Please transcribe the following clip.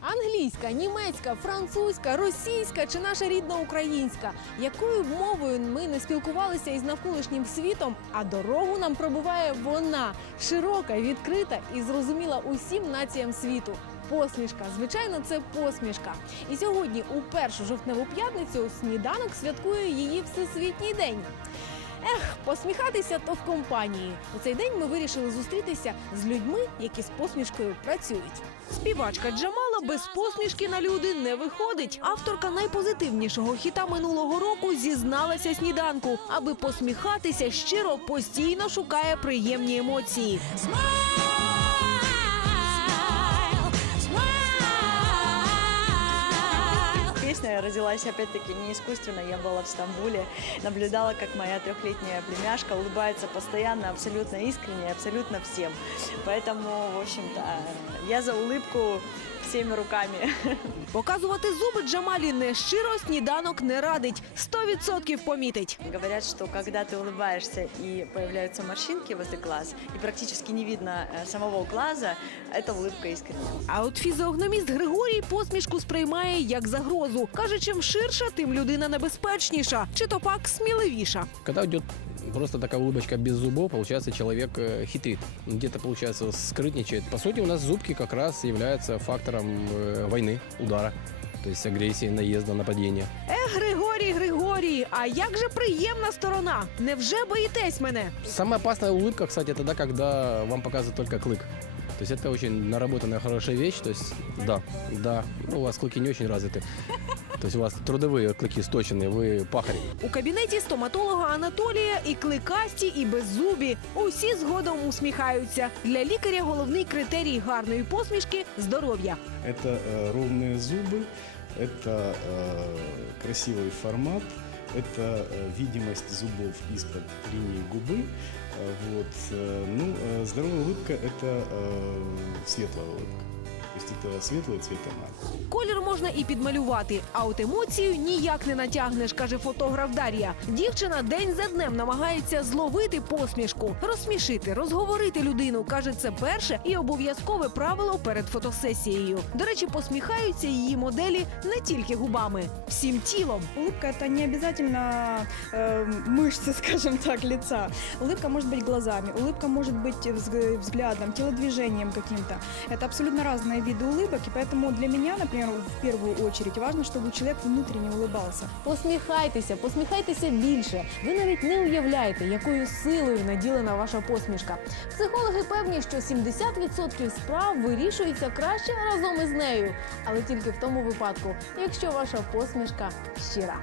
Англійська, німецька, французька, російська чи наша рідна українська. Якою б мовою ми не спілкувалися із навколишнім світом, а дорогу нам пробуває вона широка, відкрита і зрозуміла усім націям світу. Посмішка, звичайно, це посмішка. І сьогодні, у першу жовтневу п'ятницю, сніданок святкує її всесвітній день. Ех, посміхатися то в компанії. У цей день ми вирішили зустрітися з людьми, які з посмішкою працюють. Співачка Джамала без посмішки на люди не виходить. Авторка найпозитивнішого хіта минулого року зізналася сніданку, аби посміхатися щиро постійно шукає приємні емоції. Песня родилась опять-таки не искусственно. Я была в Стамбуле, наблюдала, как моя трехлетняя племяшка улыбается постоянно, абсолютно искренне, абсолютно всем. Поэтому, в общем-то, я за улыбку всеми руками. Показувати зуби Джамалі не щиро сніданок не радить. 100% помітить. Говорят, что когда ты улыбаешься и появляются морщинки возле глаз, и практически не видно э, самого глаза, это улыбка искренняя. А от фізіогноміст Григорій посмішку сприймає як загрозу. Каже, чим ширша, тим людина небезпечніша, чи то пак сміливіша. Когда идет просто такая улыбочка без зубов, получается, человек э, хитрит. Где-то, получается, скрытничает. По сути, у нас зубки как раз являются фактором э, войны, удара. То есть агрессии, наезда, нападения. Е, Григорій, Григорій, а як же приємна сторона? Невже боїтесь мене? Самая опасная улыбка, кстати, тогда, когда вам показывают только клык. То есть это очень наработанная хорошая вещь. То есть, да, да, ну, у вас клыки не очень развиты. То есть у вас трудовые клыки сточенные, вы пахарь. У кабінеті стоматолога Анатолія і кликасті, і беззубі. Усі згодом усміхаються. Для лікаря головний критерій гарної посмішки здоров'я. Это э, ровные зубы, это э, красивый формат, это э, видимость зубов из-под линии губы. Э, вот, э, ну, э, здоровая улыбка – это э, светлая улыбка. То есть это светлый цвет тона. Колір можна і підмалювати, а от емоцію ніяк не натягнеш, каже фотограф Дар'я. Дівчина день за днем намагається зловити посмішку, розсмішити, розговорити людину. каже, це перше і обов'язкове правило перед фотосесією. До речі, посміхаються її моделі не тільки губами, всім тілом. Улыбка это не обязательно э, мышцы, скажем так, лица. Улыбка может быть глазами, улыбка может быть взг- взглядом, телодвижением каким-то. Это абсолютно разные виды улыбок, и поэтому для меня, например, в первую очередь важно, чтобы человек внутренне улыбался. Посміхайтеся, посміхайтеся більше. Ви навіть не уявляєте, якою силою наділена ваша посмішка. Психологи певні, що 70% справ вирішується краще разом із нею, але тільки в тому випадку, якщо ваша посмішка щира.